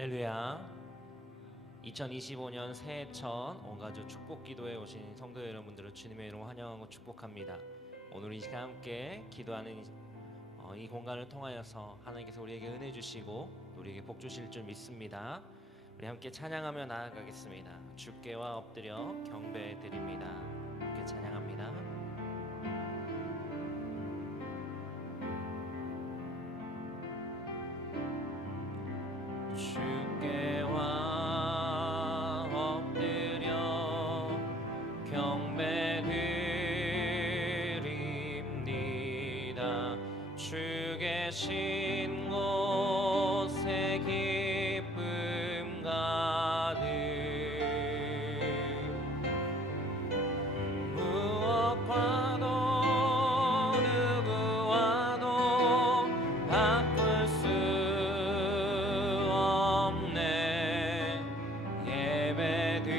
할렐루야. 2025년 새해첫 온가족 축복기도에 오신 성도 여러분들을 주님의 이름으로 환영하고 축복합니다. 오늘 이 시간 함께 기도하는 이 공간을 통하여서 하나님께서 우리에게 은혜 주시고 우리에게 복 주실 줄 믿습니다. 우리 함께 찬양하며 나아가겠습니다. 주께와 엎드려 경배해 드립니다. 함께 찬양합니다. 주께와 엎드려 경배드립니다. 주 계신 곳에 기쁨 가득 무엇과도 누구와도 바꿀 수 없네. 예배드림이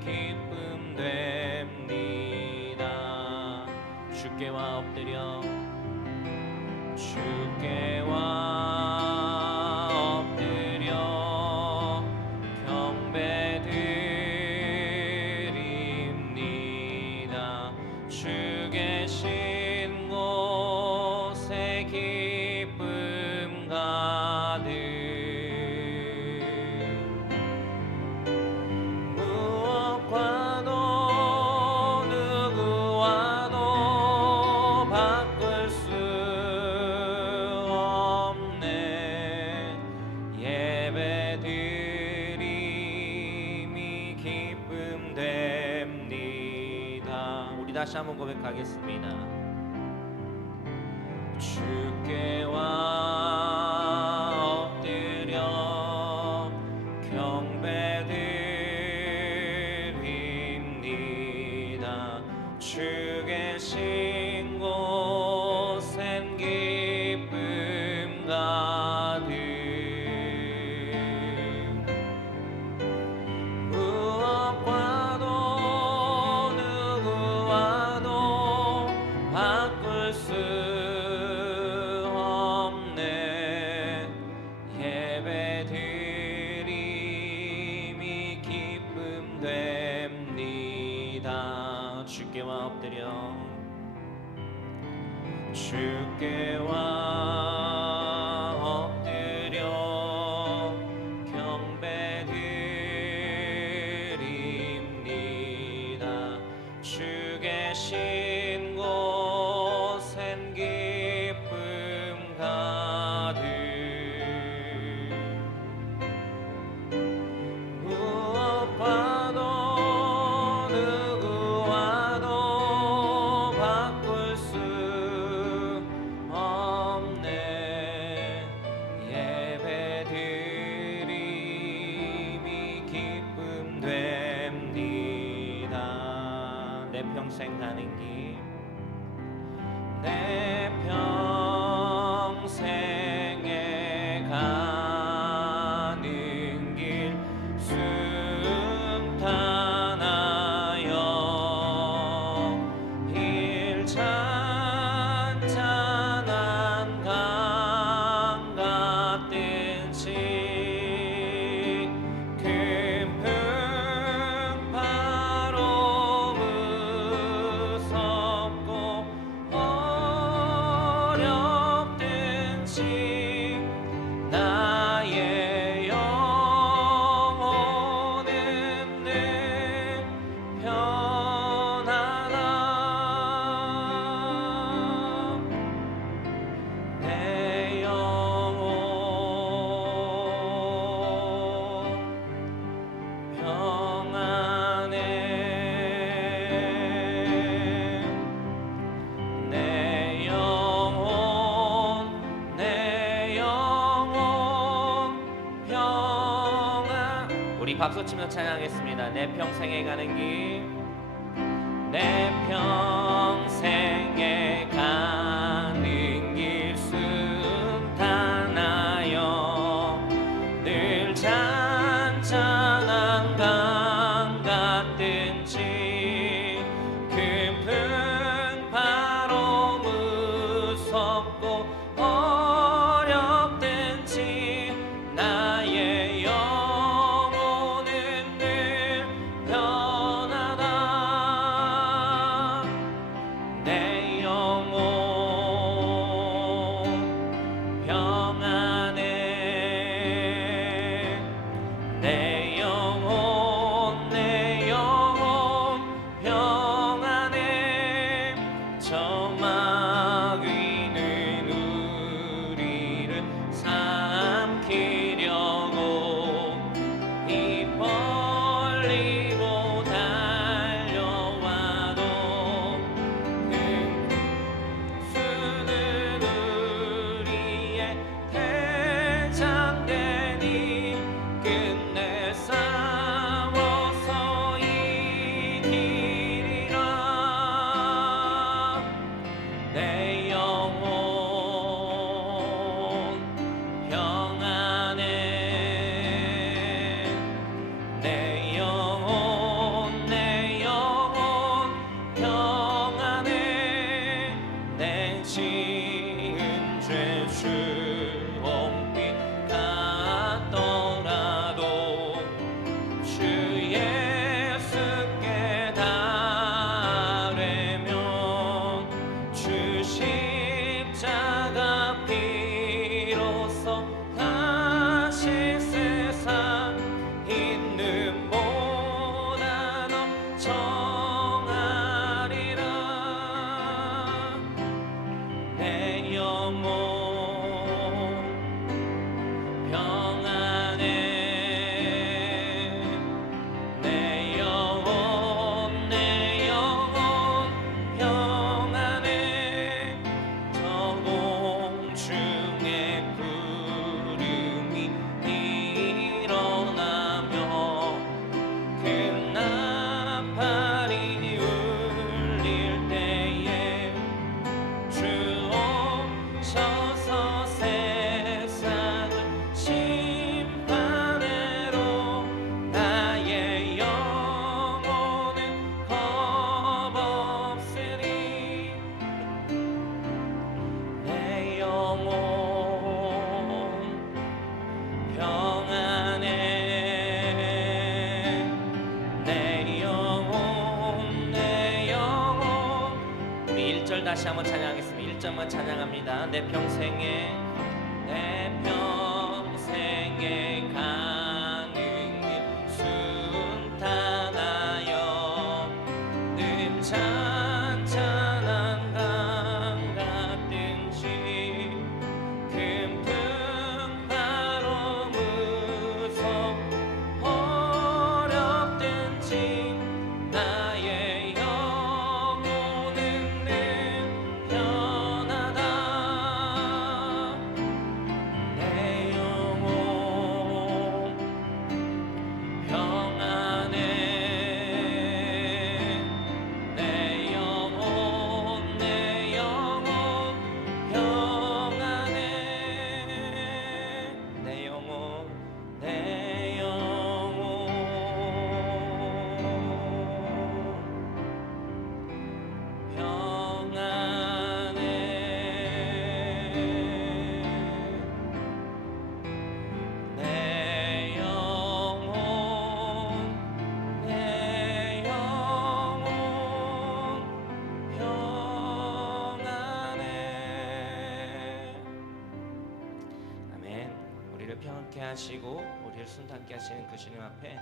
기쁨 됩니다. 주께와 엎드려 경배드립니다. 주 계신 곳에 기쁨 가득 무엇과도 누구와도 바꿀 수 없네. 예배드림이 기쁨 됩니다. 우리 다시 한번 고백하겠습니다. 주께와 엎드려 경배드립니다. 주 계신 곳엔 기쁨 가득 무엇과도 누구와도 바꿀 수 없네. 예배드림이 기쁨 됩니다. 주께와 엎드려 경배드립니다. 주 계신 곳엔 기쁨 가득 무엇과도 누구와도 바꿀 수 없네. 예배드림이 기쁨 됩니다. 내 평생 가는 길 내 평생에 가는 길 순탄하여 일찬찬한 강 같든지 큰 풍파로 무섭고 어렵든지 나의 영혼은 늘 편안함. 내 영혼 평안해. 내 영혼 평안. 우리 박수치며 찬양하겠습니다. 내 평생에 가는 길 내 평생에 가는 길 순탄하여 늘 잔잔한 강 같든지 큰 풍파로 무섭고 어렵든지 다시 한번 찬양하겠습니다. 1절만 찬양합니다. 내 평생에 가는 길 순탄하여 늘 찬찬한 강 같든지 큰 풍파로 무섭 어렵든지 나의 영혼은 늘 편하다. 내 영혼 평안해. 내 영혼 평안해. 내 영혼 평안해. 내 영혼 평안해. 아멘. 우리를 평안케 하시고 우리를 순탄케 하시는 그 주님 앞에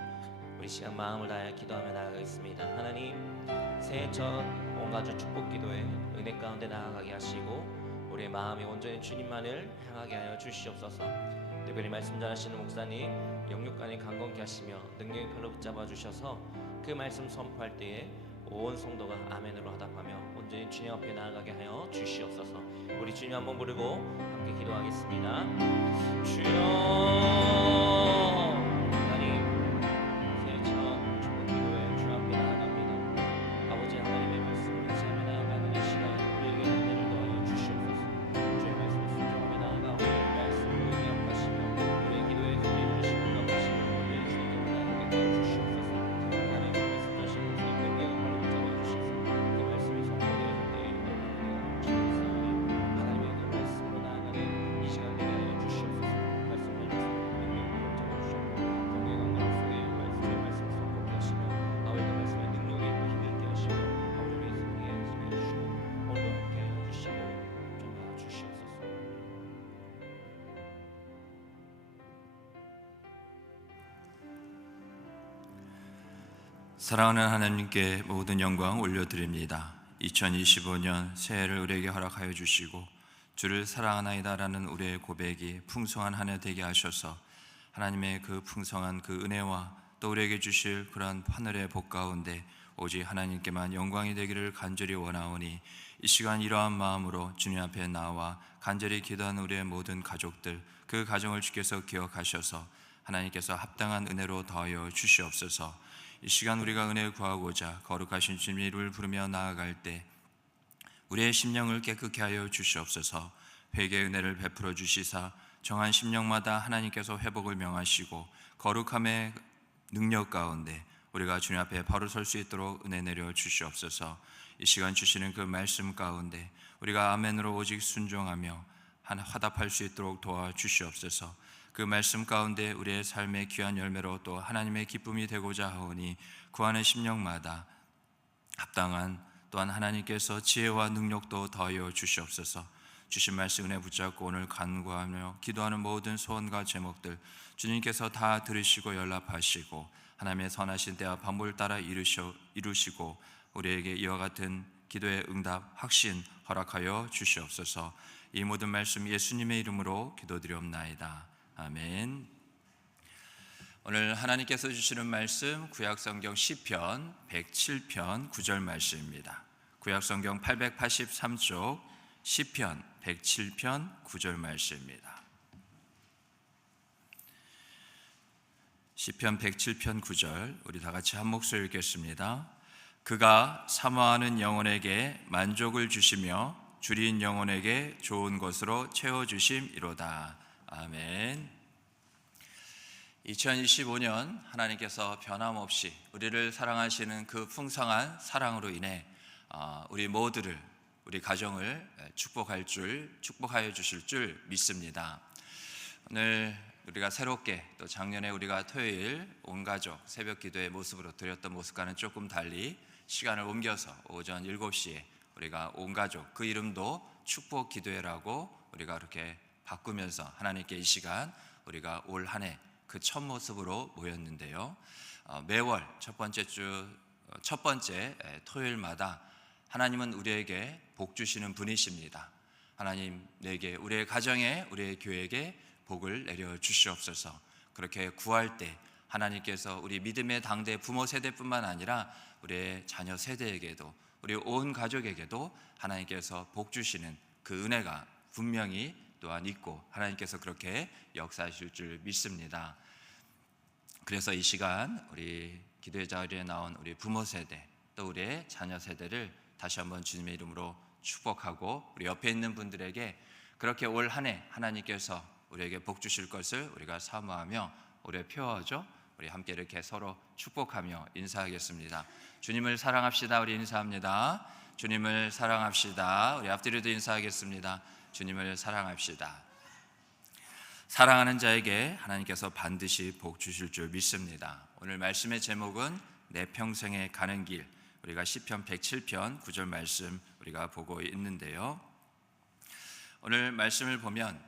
우리 시간 마음을 다하여 기도하며 나아가겠습니다. 하나님, 새해 첫 온가족 축복 기도에 은혜 가운데 나아가게 하시고 우리의 마음이 온전히 주님만을 향하게 하여 주시옵소서. 특별히 말씀 전하시는 목사님 영육간에 강건케 하시며 능력의 팔로 붙잡아 주셔서 그 말씀 선포할 때에 온 성도가 아멘으로 하답하며 온전히 주님 앞에 나아가게 하여 주시옵소서. 우리 주님 한번 부르고 함께 기도하겠습니다. 주여, 하나님, 새해 첫 축복 기도에 주 앞에 나아갑니다. 아버지 하나님의 말씀을 묵상하며 나아가는 이 시간 우리에게 은혜를 더하여 주시옵소서. 주의 말씀을 순종하며 나아가 우리의 말씀을 응답하시며 우리의 기도에 소리를 주시고 응답하시며 우리의 성경을 나누게 하여 주시옵소서. 하나님의 말씀 자신을 능력의 발로 붙잡아 주셔서 그 말씀이 선포되어질 때에 하나님의 그 말씀으로 나아가는 이 시간 되게 하여 주시옵소서. 말씀을 능력으로 붙잡아 주시고 성경의 강력 속에 주의 말씀 선포케 하시며 아버지 그 말씀의 능력에 힘이 있게 하시고 아버지 우리의 생명에 지켜 주시고 오늘도 함께 하여 주시고 좀 주시옵소서. 사랑하는 하나님께 모든 영광 올려드립니다. 2025년 새해를 우리에게 허락하여 주시고 주를 사랑하나이다라는 우리의 고백이 풍성한 한 해 되게 하셔서 하나님의 그 풍성한 그 은혜와 또 우리에게 주실 그러한 하늘의 복 가운데 오직 하나님께만 영광이 되기를 간절히 원하오니 이 시간 이러한 마음으로 주님 앞에 나와 간절히 기도하는 우리의 모든 가족들, 그 가정을 주께서 기억하셔서 하나님께서 합당한 은혜로 더하여 주시옵소서. 이 시간 우리가 은혜를 구하고자 거룩하신 주님의 이름을 부르며 나아갈 때 우리의 심령을 깨끗게 하여 주시옵소서. 회개의 은혜를 베풀어 주시사 정한 심령마다 하나님께서 회복을 명하시고 거룩함의 능력 가운데 우리가 주님 앞에 바로 설 수 있도록 은혜 내려 주시옵소서. 이 시간 주시는 그 말씀 가운데 우리가 아멘으로 오직 순종하며 화답할 수 있도록 도와주시옵소서. 그 말씀 가운데 우리의 삶의 귀한 열매로 또 하나님의 기쁨이 되고자 하오니 구하는 심령마다 합당한 또한 하나님께서 지혜와 능력도 더하여 주시옵소서. 주신 말씀 은혜 붙잡고 오늘 간구하며 기도하는 모든 소원과 제목들 주님께서 다 들으시고 연락하시고 하나님의 선하신 때와 반복을 따라 이루시고 우리에게 이와 같은 기도의 응답 확신 허락하여 주시옵소서. 이 모든 말씀 예수님의 이름으로 기도드리옵나이다. 아멘. 오늘 하나님께서 주시는 말씀 구약성경 시편 107편 9절 말씀입니다. 구약성경 883쪽 시편 107편 9절 말씀입니다. 시편 107편 9절 우리 다 같이 한 목소리 읽겠습니다. 그가 사모하는 영혼에게 만족을 주시며 줄인 영혼에게 좋은 것으로 채워주심이로다. 아멘. 2025년 하나님께서 변함없이 우리를 사랑하시는 그 풍성한 사랑으로 인해 우리 모두를, 우리 가정을 축복하여 주실 줄 믿습니다. 오늘 우리가 새롭게 또 작년에 우리가 토요일 온 가족 새벽 기도의 모습으로 드렸던 모습과는 조금 달리 시간을 옮겨서 오전 7시에 우리 우리가 온 가족 그 이름도 축복 기도회라고 우리가 그렇게 바꾸면서 하나님께 이 시간 우리가 올 한 해 그 첫 모습으로 모였는데요. 매월 첫 번째 토요일마다 하나님은 우리에게 복 주시는 분이십니다. 하나님 내게 우리의 가정에 우리의 교회에게 복을 내려 주시옵소서. 그렇게 구할 때 하나님께서 우리 믿음의 당대 부모 세대뿐만 아니라 우리의 자녀 세대에게도 우리 온 가족에게도 하나님께서 복 주시는 그 은혜가 분명히 또한 있고 하나님께서 그렇게 역사하실 줄 믿습니다. 그래서 이 시간 우리 기도의 자리에 나온 우리 부모 세대 또 우리의 자녀 세대를 다시 한번 주님의 이름으로 축복하고 우리 옆에 있는 분들에게 그렇게 올 한 해 하나님께서 우리에게 복 주실 것을 우리가 사모하며 올해 표어죠. 우리 함께 이렇게 서로 축복하며 인사하겠습니다. 주님을 사랑합시다. 우리 인사합니다. 주님을 사랑합시다. 우리 앞뒤로도 인사하겠습니다. 주님을 사랑합시다. 사랑하는 자에게 하나님께서 반드시 복 주실 줄 믿습니다. 오늘 말씀의 제목은 내 평생에 가는 길, 우리가 시편 107편 9절 말씀 우리가 보고 있는데요. 오늘 말씀을 보면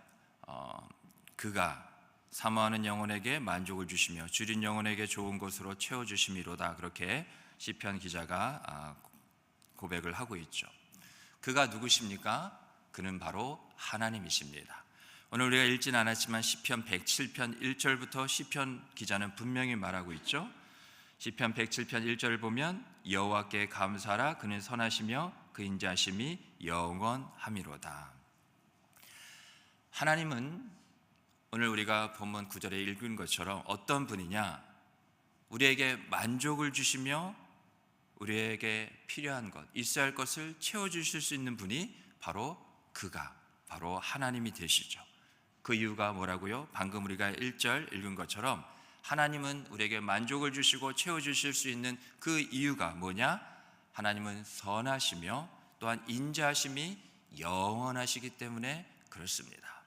그가 사모하는 영혼에게 만족을 주시며 줄인 영혼에게 좋은 것으로 채워주심이로다, 그렇게 시편 기자가 고백을 하고 있죠. 그가 누구십니까? 그는 바로 하나님이십니다. 오늘 우리가 읽진 않았지만 시편 107편 1절부터 시편 기자는 분명히 말하고 있죠. 시편 107편 1절을 보면 여호와께 감사하라, 그는 선하시며 그 인자하심이 영원함이로다. 하나님은 오늘 우리가 본문 9절에 읽은 것처럼 어떤 분이냐? 우리에게 만족을 주시며 우리에게 필요한 것, 있어야 할 것을 채워주실 수 있는 분이 바로 그가, 바로 하나님이 되시죠. 그 이유가 뭐라고요? 방금 우리가 1절 읽은 것처럼 하나님은 우리에게 만족을 주시고 채워주실 수 있는 그 이유가 뭐냐? 하나님은 선하시며 또한 인자하심이 영원하시기 때문에 그렇습니다.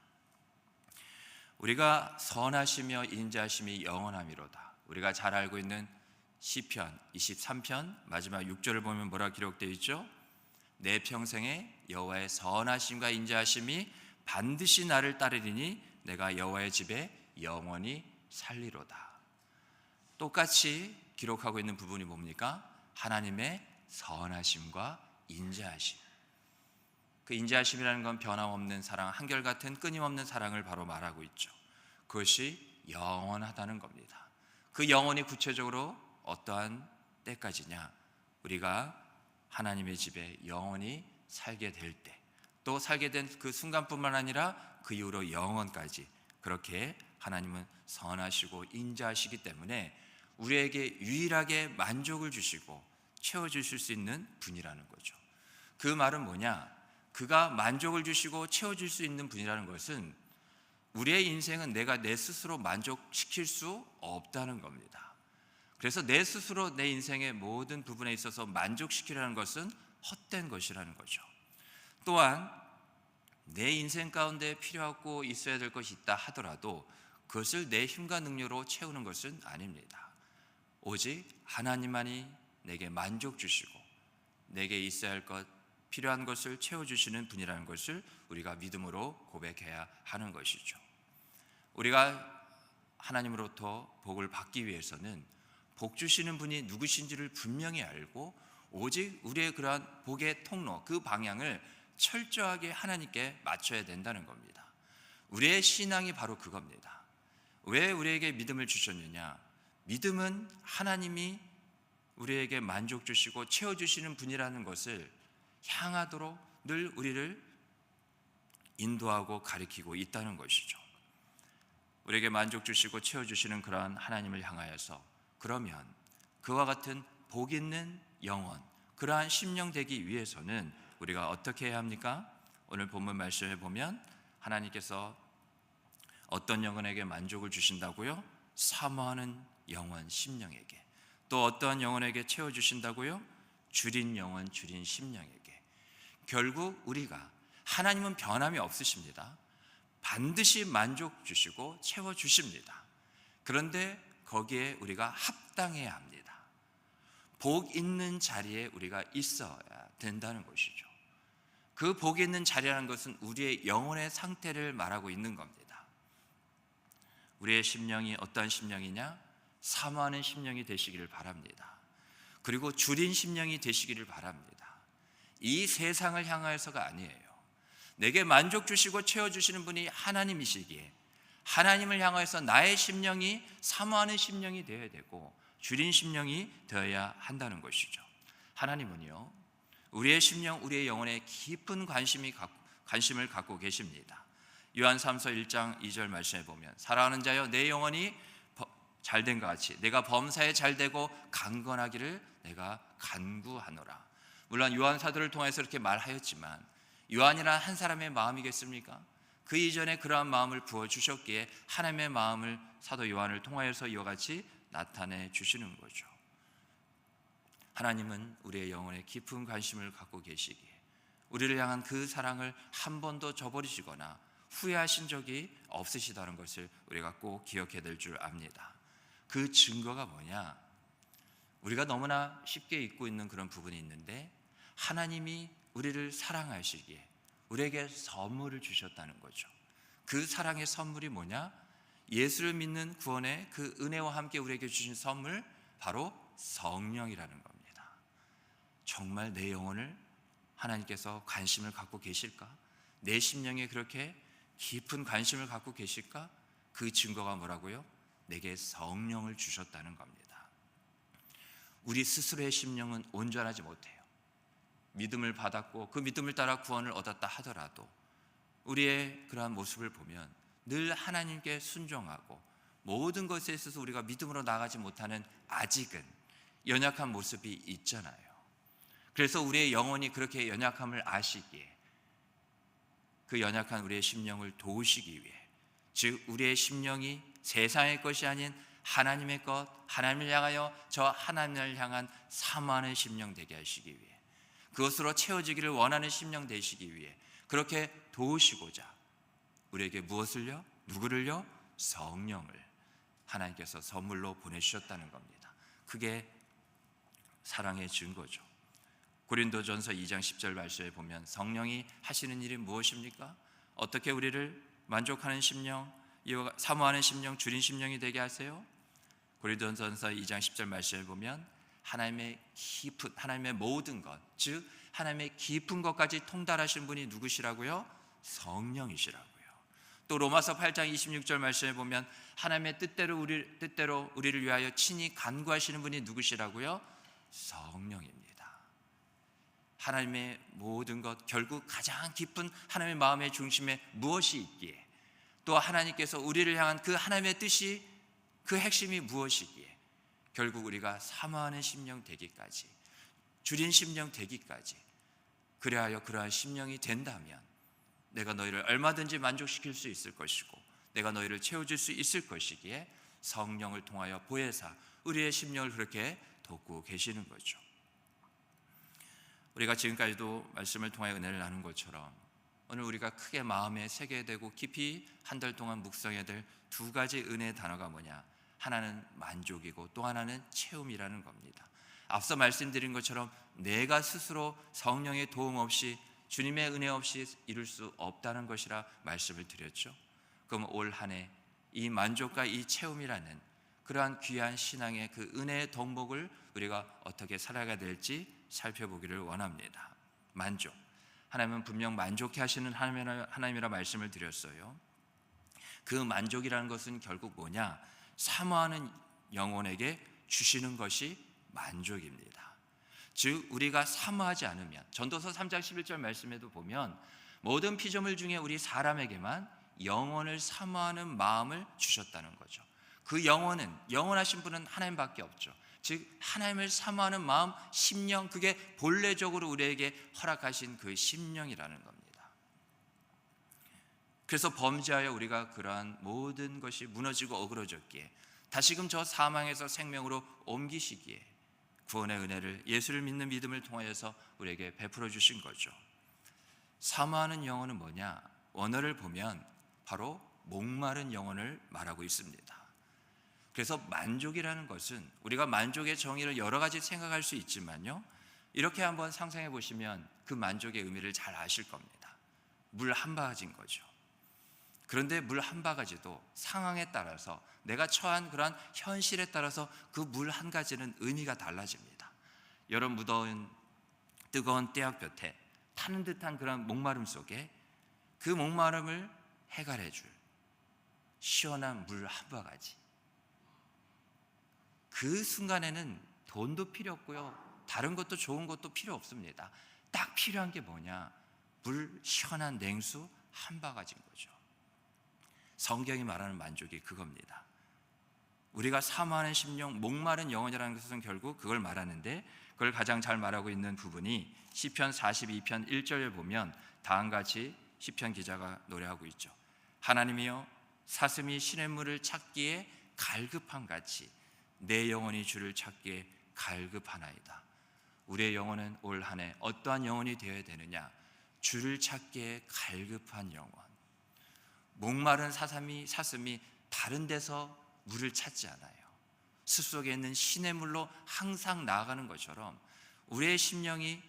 우리가 선하시며 인자하심이 영원함이로다. 우리가 잘 알고 있는 시편 23편 마지막 6절을 보면 뭐라 기록되어 있죠? 내 평생에 여호와의 선하심과 인자하심이 반드시 나를 따르리니 내가 여호와의 집에 영원히 살리로다. 똑같이 기록하고 있는 부분이 뭡니까? 하나님의 선하심과 인자하심. 그 인자하심이라는 건 변함없는 사랑, 한결같은 끊임없는 사랑을 바로 말하고 있죠. 그것이 영원하다는 겁니다. 그 영원이 구체적으로 어떠한 때까지냐? 우리가 하나님의 집에 영원히 살게 될 때, 또 살게 된 그 순간뿐만 아니라 그 이후로 영원까지 그렇게 하나님은 선하시고 인자하시기 때문에 우리에게 유일하게 만족을 주시고 채워주실 수 있는 분이라는 거죠. 그 말은 뭐냐? 그가 만족을 주시고 채워줄 수 있는 분이라는 것은 우리의 인생은 내가 내 스스로 만족시킬 수 없다는 겁니다. 그래서 내 스스로 내 인생의 모든 부분에 있어서 만족시키려는 것은 헛된 것이라는 거죠. 또한 내 인생 가운데 필요하고 있어야 될 것이 있다 하더라도 그것을 내 힘과 능력으로 채우는 것은 아닙니다. 오직 하나님만이 내게 만족 주시고 내게 있어야 할 것, 필요한 것을 채워주시는 분이라는 것을 우리가 믿음으로 고백해야 하는 것이죠. 우리가 하나님으로부터 복을 받기 위해서는 복 주시는 분이 누구신지를 분명히 알고 오직 우리의 그러한 복의 통로, 그 방향을 철저하게 하나님께 맞춰야 된다는 겁니다. 우리의 신앙이 바로 그겁니다. 왜 우리에게 믿음을 주셨느냐? 믿음은 하나님이 우리에게 만족 주시고 채워주시는 분이라는 것을 향하도록 늘 우리를 인도하고 가리키고 있다는 것이죠. 우리에게 만족 주시고 채워주시는 그러한 하나님을 향하여서 그러면 그와 같은 복 있는 영혼, 그러한 심령 되기 위해서는 우리가 어떻게 해야 합니까? 오늘 본문 말씀에 보면 하나님께서 어떤 영혼에게 만족을 주신다고요? 사모하는 영혼, 심령에게. 또 어떠한 영혼에게 채워주신다고요? 줄인 영혼, 줄인 심령에게. 결국 우리가, 하나님은 변함이 없으십니다. 반드시 만족 주시고 채워주십니다. 그런데 거기에 우리가 합당해야 합니다. 복 있는 자리에 우리가 있어야 된다는 것이죠. 그 복이 있는 자리라는 것은 우리의 영혼의 상태를 말하고 있는 겁니다. 우리의 심령이 어떠한 심령이냐? 사모하는 심령이 되시기를 바랍니다. 그리고 줄인 심령이 되시기를 바랍니다. 이 세상을 향하여서가 아니에요. 내게 만족 주시고 채워주시는 분이 하나님이시기에 하나님을 향하여서 나의 심령이 사모하는 심령이 되어야 되고 줄인 심령이 되어야 한다는 것이죠. 하나님은요, 우리의 심령, 우리의 영혼에 깊은 관심을 갖고 계십니다. 요한 3서 1장 2절 말씀에 보면 사랑하는 자여 내 영혼이 잘된 것 같이 내가 범사에 잘되고 강건하기를 내가 간구하노라. 물론 요한 사도를 통해서 이렇게 말하였지만 요한이란 한 사람의 마음이겠습니까? 그 이전에 그러한 마음을 부어주셨기에 하나님의 마음을 사도 요한을 통하여서 이와 같이 나타내 주시는 거죠. 하나님은 우리의 영혼에 깊은 관심을 갖고 계시기에 우리를 향한 그 사랑을 한 번도 저버리시거나 후회하신 적이 없으시다는 것을 우리가 꼭 기억해야 될 줄 압니다. 그 증거가 뭐냐? 우리가 너무나 쉽게 잊고 있는 그런 부분이 있는데 하나님이 우리를 사랑하시기에 우리에게 선물을 주셨다는 거죠. 그 사랑의 선물이 뭐냐? 예수를 믿는 구원의 그 은혜와 함께 우리에게 주신 선물, 바로 성령이라는 겁니다. 정말 내 영혼을 하나님께서 관심을 갖고 계실까? 내 심령에 그렇게 깊은 관심을 갖고 계실까? 그 증거가 뭐라고요? 내게 성령을 주셨다는 겁니다. 우리 스스로의 심령은 온전하지 못해요. 믿음을 받았고 그 믿음을 따라 구원을 얻었다 하더라도 우리의 그러한 모습을 보면 늘 하나님께 순종하고 모든 것에 있어서 우리가 믿음으로 나가지 못하는 아직은 연약한 모습이 있잖아요. 그래서 우리의 영혼이 그렇게 연약함을 아시기에 그 연약한 우리의 심령을 도우시기 위해, 즉 우리의 심령이 세상의 것이 아닌 하나님의 것, 하나님을 향하여 저 하나님을 향한 사모하는 심령 되게 하시기 위해, 그것으로 채워지기를 원하는 심령 되시기 위해 그렇게 도우시고자 우리에게 무엇을요? 누구를요? 성령을 하나님께서 선물로 보내주셨다는 겁니다. 그게 사랑의 증거죠. 고린도전서 2장 10절 말씀에 보면 성령이 하시는 일이 무엇입니까? 어떻게 우리를 만족하는 심령, 사모하는 심령, 줄인 심령이 되게 하세요? 고린도전서 2장 10절 말씀에 보면 하나님의 깊은, 하나님의 모든 것, 즉 하나님의 깊은 것까지 통달하신 분이 누구시라고요? 성령이시라고요. 또 로마서 8장 26절 말씀에 보면 하나님의 뜻대로 우리를 위하여 친히 간구하시는 분이 누구시라고요? 성령입니다. 하나님의 모든 것, 결국 가장 깊은 하나님의 마음의 중심에 무엇이 있기에, 또 하나님께서 우리를 향한 그 하나님의 뜻이, 그 핵심이 무엇이기에 결국 우리가 사모하는 심령 되기까지, 줄인 심령 되기까지, 그래하여 그러한 심령이 된다면 내가 너희를 얼마든지 만족시킬 수 있을 것이고 내가 너희를 채워줄 수 있을 것이기에 성령을 통하여 보혜사 우리의 심령을 그렇게 돕고 계시는 거죠. 우리가 지금까지도 말씀을 통하여 은혜를 나눈 것처럼 오늘 우리가 크게 마음에 새겨야 되고 깊이 한 달 동안 묵상해야 될 두 가지 은혜의 단어가 뭐냐? 하나는 만족이고 또 하나는 채움이라는 겁니다. 앞서 말씀드린 것처럼 내가 스스로 성령의 도움 없이, 주님의 은혜 없이 이룰 수 없다는 것이라 말씀을 드렸죠. 그럼 올 한 해 이 만족과 이 채움이라는 그러한 귀한 신앙의 그 은혜의 덕목을 우리가 어떻게 살아가야 될지 살펴보기를 원합니다. 만족, 하나님은 분명 만족해 하시는 하나님이라 말씀을 드렸어요. 그 만족이라는 것은 결국 뭐냐? 사모하는 영혼에게 주시는 것이 만족입니다. 즉 우리가 사모하지 않으면, 전도서 3장 11절 말씀에도 보면 모든 피조물 중에 우리 사람에게만 영혼을 사모하는 마음을 주셨다는 거죠. 그 영원하신 분은 하나님밖에 없죠. 즉 하나님을 사모하는 마음, 심령, 그게 본래적으로 우리에게 허락하신 그 심령이라는 겁니다. 그래서 범죄하여 우리가 그러한 모든 것이 무너지고 어그러졌기에 다시금 저 사망에서 생명으로 옮기시기에 구원의 은혜를, 예수를 믿는 믿음을 통하여서 우리에게 베풀어 주신 거죠. 사모하는 영혼은 뭐냐? 원어를 보면 바로 목마른 영혼을 말하고 있습니다. 그래서 만족이라는 것은 우리가 만족의 정의를 여러 가지 생각할 수 있지만요, 이렇게 한번 상상해 보시면 그 만족의 의미를 잘 아실 겁니다. 물 한 바가지인 거죠. 그런데 물 한 바가지도 상황에 따라서, 내가 처한 그러한 현실에 따라서 그 물 한 가지는 의미가 달라집니다. 여름 무더운 뜨거운 떼약볕에 타는 듯한 그런 목마름 속에 그 목마름을 해결해 줄 시원한 물 한 바가지, 그 순간에는 돈도 필요 없고요, 다른 것도 좋은 것도 필요 없습니다. 딱 필요한 게 뭐냐? 물 시원한 냉수 한 바가지인 거죠. 성경이 말하는 만족이 그겁니다. 우리가 사모하는 심령, 목마른 영혼이라는 것은 결국 그걸 말하는데, 그걸 가장 잘 말하고 있는 부분이 시편 42편 1절에 보면 다음같이 시편 기자가 노래하고 있죠. 하나님이여, 사슴이 시냇물을 찾기에 갈급한 같이 내 영혼이 주를 찾기에 갈급하나이다. 우리의 영혼은 올 한 해 어떠한 영혼이 되어야 되느냐? 주를 찾기에 갈급한 영혼. 목마른 사슴이 다른 데서 물을 찾지 않아요. 숲속에 있는 시냇물로 항상 나아가는 것처럼 우리의 심령이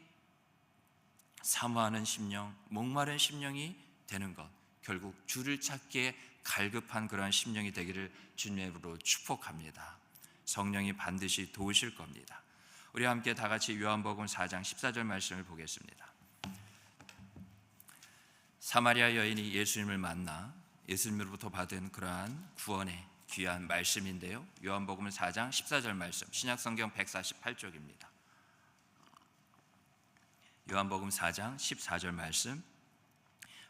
사모하는 심령, 목마른 심령이 되는 것, 결국 주를 찾기에 갈급한 그러한 심령이 되기를 주님의 이름으로 축복합니다. 성령이 반드시 도우실 겁니다. 우리 함께 다 같이 요한복음 4장 14절 말씀을 보겠습니다. 사마리아 여인이 예수님을 만나 예수님으로부터 받은 그러한 구원의 귀한 말씀인데요, 요한복음 4장 14절 말씀, 신약성경 148쪽입니다. 요한복음 4장 14절 말씀,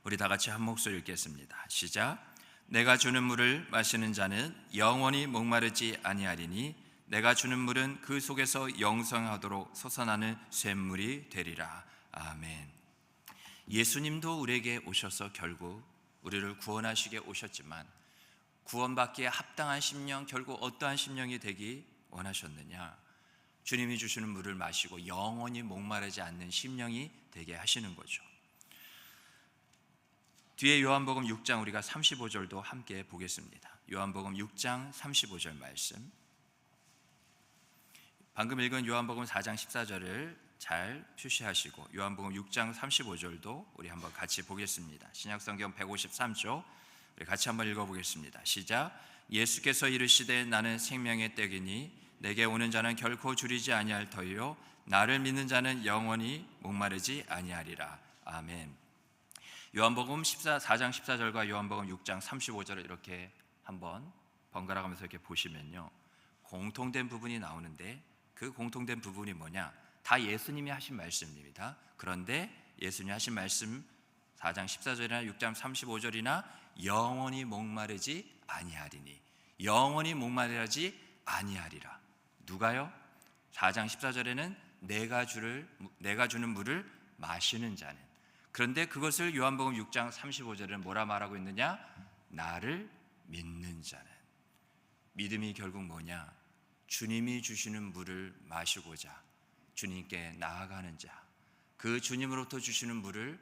우리 다 같이 한 목소리 읽겠습니다. 시작. 내가 주는 물을 마시는 자는 영원히 목마르지 아니하리니 내가 주는 물은 그 속에서 영생하도록 솟아나는 샘물이 되리라. 아멘. 예수님도 우리에게 오셔서 결국 우리를 구원하시게 오셨지만, 구원받기에 합당한 심령, 결국 어떠한 심령이 되기 원하셨느냐? 주님이 주시는 물을 마시고 영원히 목마르지 않는 심령이 되게 하시는 거죠. 뒤에 요한복음 6장 우리가 35절도 함께 보겠습니다. 요한복음 6장 35절 말씀, 방금 읽은 요한복음 4장 14절을 잘 표시하시고 요한복음 6장 35절도 우리 한번 같이 보겠습니다. 신약성경 153쪽 우리 같이 한번 읽어보겠습니다. 시작. 예수께서 이르시되 나는 생명의 떡이니 내게 오는 자는 결코 줄이지 아니할 터이요 나를 믿는 자는 영원히 목마르지 아니하리라. 아멘. 요한복음 4장 14절과 요한복음 6장 35절을 이렇게 한번 번갈아 가면서 이렇게 보시면요, 공통된 부분이 나오는데 그 공통된 부분이 뭐냐? 다 예수님이 하신 말씀입니다. 그런데 예수님이 하신 말씀 4장 14절이나 6장 35절이나 영원히 목마르지 아니하리니, 영원히 목마르지 아니하리라. 누가요? 4장 14절에는 내가 주는 물을 마시는 자는, 그런데 그것을 요한복음 6장 35절에는 뭐라 말하고 있느냐? 나를 믿는 자는. 믿음이 결국 뭐냐? 주님이 주시는 물을 마시고자 주님께 나아가는 자, 그 주님으로부터 주시는 물을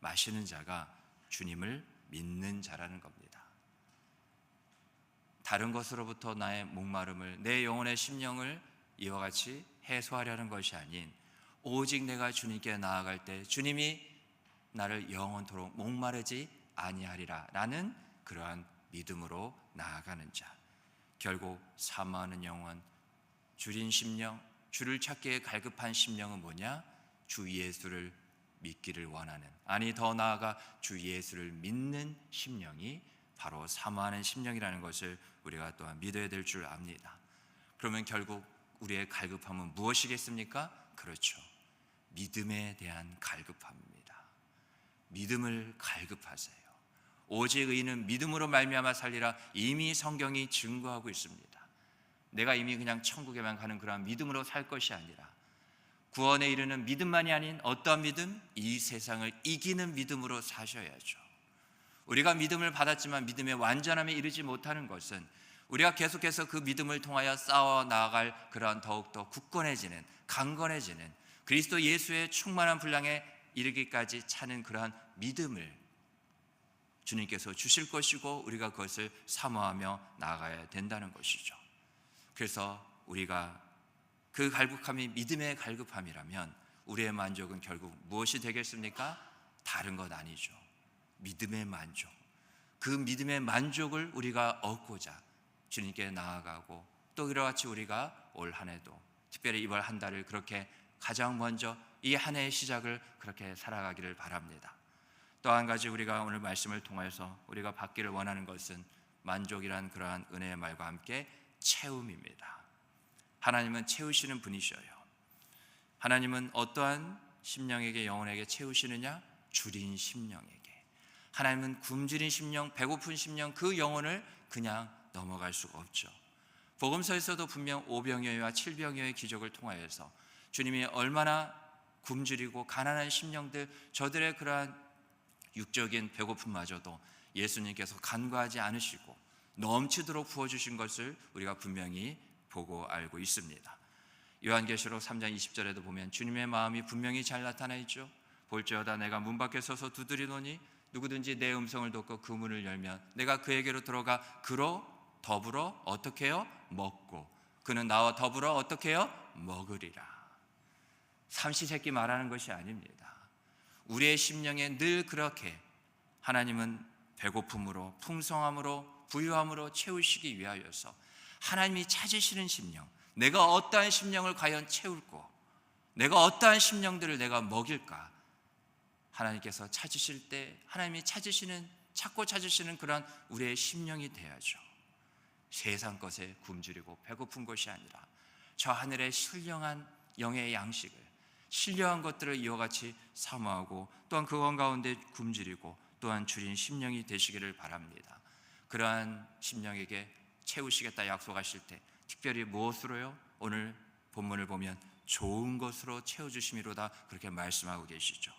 마시는 자가 주님을 믿는 자라는 겁니다. 다른 것으로부터 나의 목마름을, 내 영혼의 심령을 이와 같이 해소하려는 것이 아닌 오직 내가 주님께 나아갈 때 주님이 나를 영원토록 목마르지 아니하리라 라는 그러한 믿음으로 나아가는 자, 결국 사모하는 영혼, 줄인 심령, 주를 찾기에 갈급한 심령은 뭐냐? 주 예수를 믿기를 원하는, 아니 더 나아가 주 예수를 믿는 심령이 바로 사모하는 심령이라는 것을 우리가 또한 믿어야 될 줄 압니다. 그러면 결국 우리의 갈급함은 무엇이겠습니까? 그렇죠, 믿음에 대한 갈급함입니다. 믿음을 갈급하세요. 오직 의인은 믿음으로 말미암아 살리라. 이미 성경이 증거하고 있습니다. 내가 이미 그냥 천국에만 가는 그러한 믿음으로 살 것이 아니라 구원에 이르는 믿음만이 아닌 어떠한 믿음? 이 세상을 이기는 믿음으로 사셔야죠. 우리가 믿음을 받았지만 믿음의 완전함에 이르지 못하는 것은 우리가 계속해서 그 믿음을 통하여 싸워 나아갈 그러한 더욱더 굳건해지는, 강건해지는 그리스도 예수의 충만한 분량에 이르기까지 차는 그러한 믿음을 주님께서 주실 것이고 우리가 그것을 사모하며 나아가야 된다는 것이죠. 그래서 우리가 그 갈급함이 믿음의 갈급함이라면 우리의 만족은 결국 무엇이 되겠습니까? 다른 것 아니죠. 믿음의 만족. 그 믿음의 만족을 우리가 얻고자 주님께 나아가고, 또 이와 같이 우리가 올 한 해도, 특별히 이번 한 달을 그렇게 가장 먼저 이 한 해의 시작을 그렇게 살아가기를 바랍니다. 또 한 가지 우리가 오늘 말씀을 통해서 우리가 받기를 원하는 것은 만족이란 그러한 은혜의 말과 함께 채움입니다. 하나님은 채우시는 분이셔요. 하나님은 어떠한 심령에게, 영혼에게 채우시느냐? 줄인 심령에게. 하나님은 굶주린 심령, 배고픈 심령, 그 영혼을 그냥 넘어갈 수가 없죠. 복음서에서도 분명 오병이어와 칠병이어의 기적을 통하여서 주님이 얼마나 굶주리고 가난한 심령들, 저들의 그러한 육적인 배고픔마저도 예수님께서 간과하지 않으시고 넘치도록 부어주신 것을 우리가 분명히 보고 알고 있습니다. 요한계시록 3장 20절에도 보면 주님의 마음이 분명히 잘 나타나 있죠. 볼지어다 내가 문 밖에 서서 두드리노니 누구든지 내 음성을 듣고 그 문을 열면 내가 그에게로 들어가 그로 더불어 어떻게 해요? 먹고 그는 나와 더불어 어떻게 해요? 먹으리라. 삼시세끼 말하는 것이 아닙니다. 우리의 심령에 늘 그렇게 하나님은 배고픔으로, 풍성함으로, 부유함으로 채우시기 위하여서 하나님이 찾으시는 심령, 내가 어떠한 심령을 과연 채울고 내가 어떠한 심령들을 내가 먹일까, 하나님께서 찾으실 때 하나님이 찾고 찾으시는 그런 우리의 심령이 돼야죠. 세상 것에 굶주리고 배고픈 것이 아니라 저 하늘의 신령한 영의 양식을, 신령한 것들을 이와 같이 사모하고 또한 그것 가운데 굶주리고 또한 줄인 심령이 되시기를 바랍니다. 그러한 심령에게 채우시겠다 약속하실 때 특별히 무엇으로요? 오늘 본문을 보면 좋은 것으로 채워주심이로다 그렇게 말씀하고 계시죠.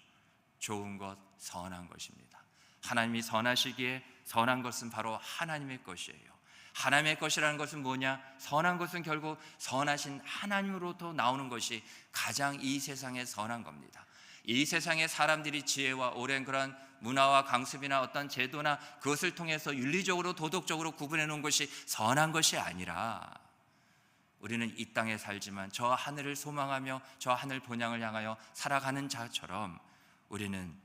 좋은 것, 선한 것입니다. 하나님이 선하시기에 선한 것은 바로 하나님의 것이에요. 하나님의 것이라는 것은 뭐냐? 선한 것은 결국 선하신 하나님으로부터 나오는 것이 가장 이 세상에 선한 겁니다. 이 세상의 사람들이 지혜와 오랜 그런 문화와 강습이나 어떤 제도나 그것을 통해서 윤리적으로 도덕적으로 구분해 놓은 것이 선한 것이 아니라 우리는 이 땅에 살지만 저 하늘을 소망하며 저 하늘 본향을 향하여 살아가는 자처럼 우리는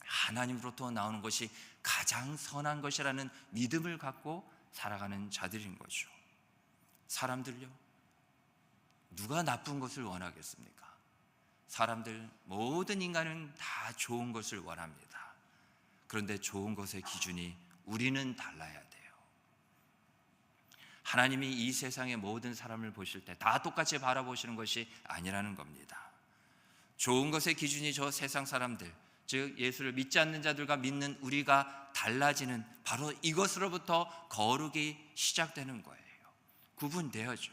하나님으로부터 나오는 것이 가장 선한 것이라는 믿음을 갖고 살아가는 자들인 거죠. 사람들요, 누가 나쁜 것을 원하겠습니까? 사람들, 모든 인간은 다 좋은 것을 원합니다. 그런데 좋은 것의 기준이 우리는 달라야 돼요. 하나님이 이 세상의 모든 사람을 보실 때 다 똑같이 바라보시는 것이 아니라는 겁니다. 좋은 것의 기준이 저 세상 사람들, 즉 예수를 믿지 않는 자들과 믿는 우리가 달라지는 바로 이것으로부터 거룩이 시작되는 거예요. 구분되어야죠.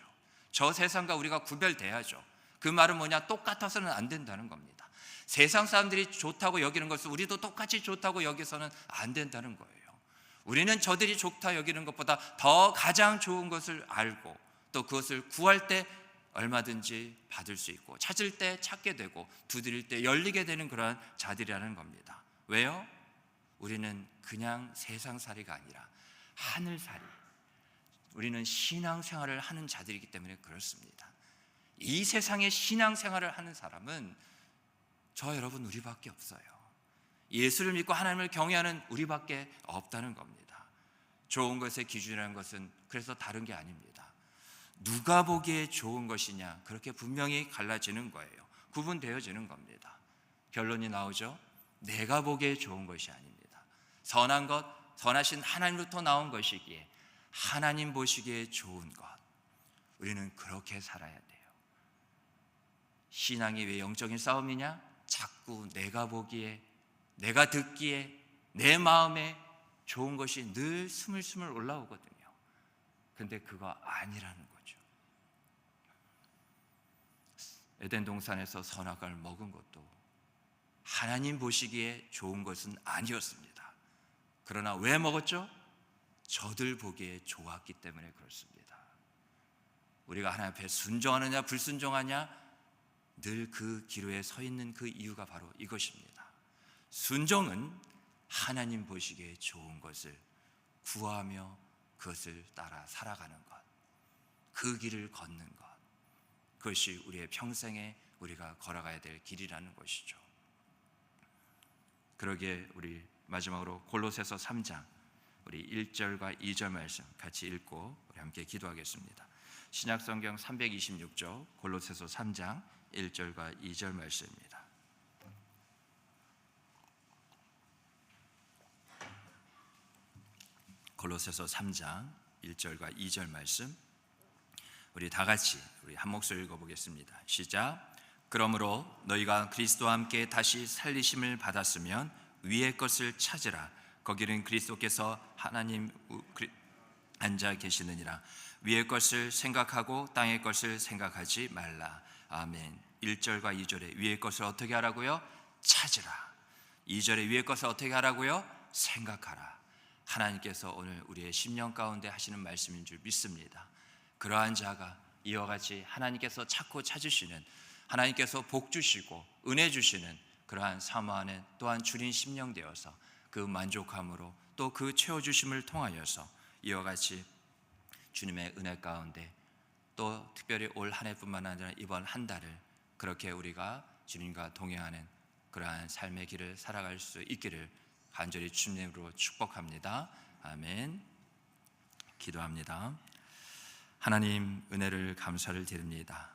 저 세상과 우리가 구별돼야죠. 그 말은 뭐냐? 똑같아서는 안 된다는 겁니다. 세상 사람들이 좋다고 여기는 것을 우리도 똑같이 좋다고 여기서는 안 된다는 거예요. 우리는 저들이 좋다 여기는 것보다 더 가장 좋은 것을 알고 또 그것을 구할 때 얼마든지 받을 수 있고 찾을 때 찾게 되고 두드릴 때 열리게 되는 그러한 자들이라는 겁니다. 왜요? 우리는 그냥 세상살이가 아니라 하늘살이, 우리는 신앙생활을 하는 자들이기 때문에 그렇습니다. 이 세상의 신앙생활을 하는 사람은 저 여러분 우리밖에 없어요. 예수를 믿고 하나님을 경외하는 우리밖에 없다는 겁니다. 좋은 것의 기준이라는 것은 그래서 다른 게 아닙니다. 누가 보기에 좋은 것이냐, 그렇게 분명히 갈라지는 거예요. 구분되어지는 겁니다. 결론이 나오죠. 내가 보기에 좋은 것이 아닙니다. 선한 것, 선하신 하나님으로부터 나온 것이기에 하나님 보시기에 좋은 것, 우리는 그렇게 살아야 돼요. 신앙이 왜 영적인 싸움이냐? 자꾸 내가 보기에, 내가 듣기에, 내 마음에 좋은 것이 늘 스물스물 올라오거든요. 근데 그거 아니라는 거죠. 에덴 동산에서 선악과를 먹은 것도 하나님 보시기에 좋은 것은 아니었습니다. 그러나 왜 먹었죠? 저들 보기에 좋았기 때문에 그렇습니다. 우리가 하나님 앞에 순종하느냐 불순종하냐, 늘 그 기로에 서 있는 그 이유가 바로 이것입니다. 순종은 하나님 보시기에 좋은 것을 구하며 그것을 따라 살아가는 것, 그 길을 걷는 것. 그것이 우리의 평생에 우리가 걸어가야 될 길이라는 것이죠. 그러기에 우리 마지막으로 골로새서 3장 우리 1절과 2절 말씀 같이 읽고 우리 함께 기도하겠습니다. 신약성경 326쪽 골로새서 3장 1절과 2절 말씀입니다. 골로새서 3장 1절과 2절 말씀 우리 다 같이 우리 한 목소리 읽어보겠습니다. 시작. 그러므로 너희가 그리스도와 함께 다시 살리심을 받았으면 위의 것을 찾으라. 거기는 그리스도께서 하나님 앉아 계시느니라. 위의 것을 생각하고 땅의 것을 생각하지 말라. 아멘. 1절과 2절에 위의 것을 어떻게 하라고요? 찾으라. 2절에 위의 것을 어떻게 하라고요? 생각하라. 하나님께서 오늘 우리의 심령 가운데 하시는 말씀인 줄 믿습니다. 그러한 자가 이와 같이 하나님께서 찾고 찾으시는, 하나님께서 복 주시고 은혜 주시는 그러한 사모하는 또한 주린 심령 되어서 그 만족함으로 또 그 채워주심을 통하여서 이와 같이 주님의 은혜 가운데 또 특별히 올 한 해뿐만 아니라 이번 한 달을 그렇게 우리가 주님과 동행하는 그러한 삶의 길을 살아갈 수 있기를 간절히 주님으로 축복합니다. 아멘. 기도합니다. 하나님, 은혜를 감사를 드립니다.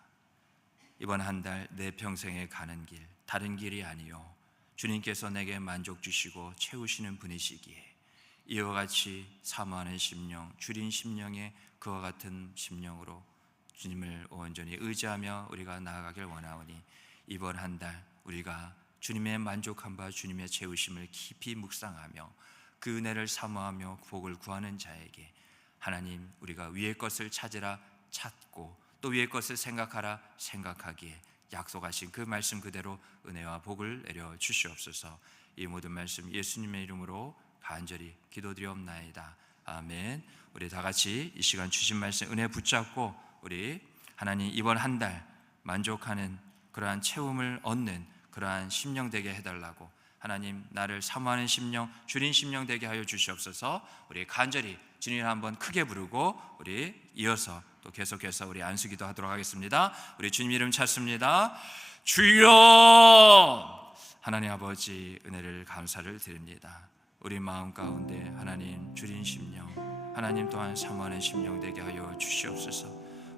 이번 한 달 내 평생에 가는 길, 다른 길이 아니요 주님께서 내게 만족 주시고 채우시는 분이시기에 이와 같이 사모하는 심령, 주린 심령의 그와 같은 심령으로 주님을 온전히 의지하며 우리가 나아가길 원하오니 이번 한 달 우리가 주님의 만족한 바 주님의 채우심을 깊이 묵상하며 그 은혜를 사모하며 복을 구하는 자에게 하나님, 우리가 위의 것을 찾으라 찾고 또 위의 것을 생각하라 생각하기에 약속하신 그 말씀 그대로 은혜와 복을 내려 주시옵소서. 이 모든 말씀 예수님의 이름으로 간절히 기도드리옵나이다. 아멘. 우리 다 같이 이 시간 주신 말씀 은혜 붙잡고 우리 하나님 이번 한 달 만족하는 그러한 채움을 얻는 그러한 심령 되게 해달라고 하나님 나를 사모하는 심령, 주린 심령 되게 하여 주시옵소서. 우리 간절히 주님을 한번 크게 부르고 우리 이어서 또 계속해서 우리 안수기도 하도록 하겠습니다. 우리 주님 이름 찾습니다. 주여! 하나님 아버지 은혜를 감사를 드립니다. 우리 마음 가운데 하나님 주린 심령, 하나님 또한 사모하는 심령 되게 하여 주시옵소서.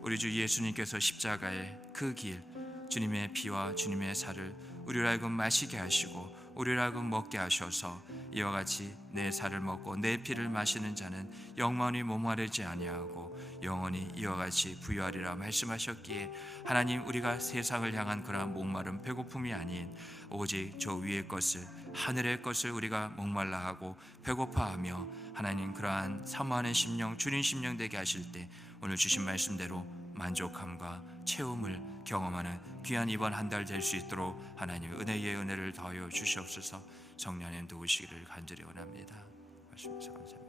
우리 주 예수님께서 십자가의 그 길, 주님의 피와 주님의 살을 우리를 하여금 마시게 하시고 우리를 하여금 먹게 하셔서 이와 같이 내 살을 먹고 내 피를 마시는 자는 영원히 목마르지 아니하고 영원히 이와 같이 부유하리라 말씀하셨기에 하나님, 우리가 세상을 향한 그러한 목마른 배고픔이 아닌 오직 저 위의 것을, 하늘의 것을 우리가 목말라 하고 배고파하며 하나님 그러한 사모하는 심령, 주린 심령 되게 하실 때 오늘 주신 말씀대로 만족함과 채움을 경험하는 귀한 이번 한 달 될 수 있도록 하나님 은혜의 은혜를 더하여 주시옵소서. 성령님 도우시기를 간절히 원합니다. 말씀에서 감사합니다.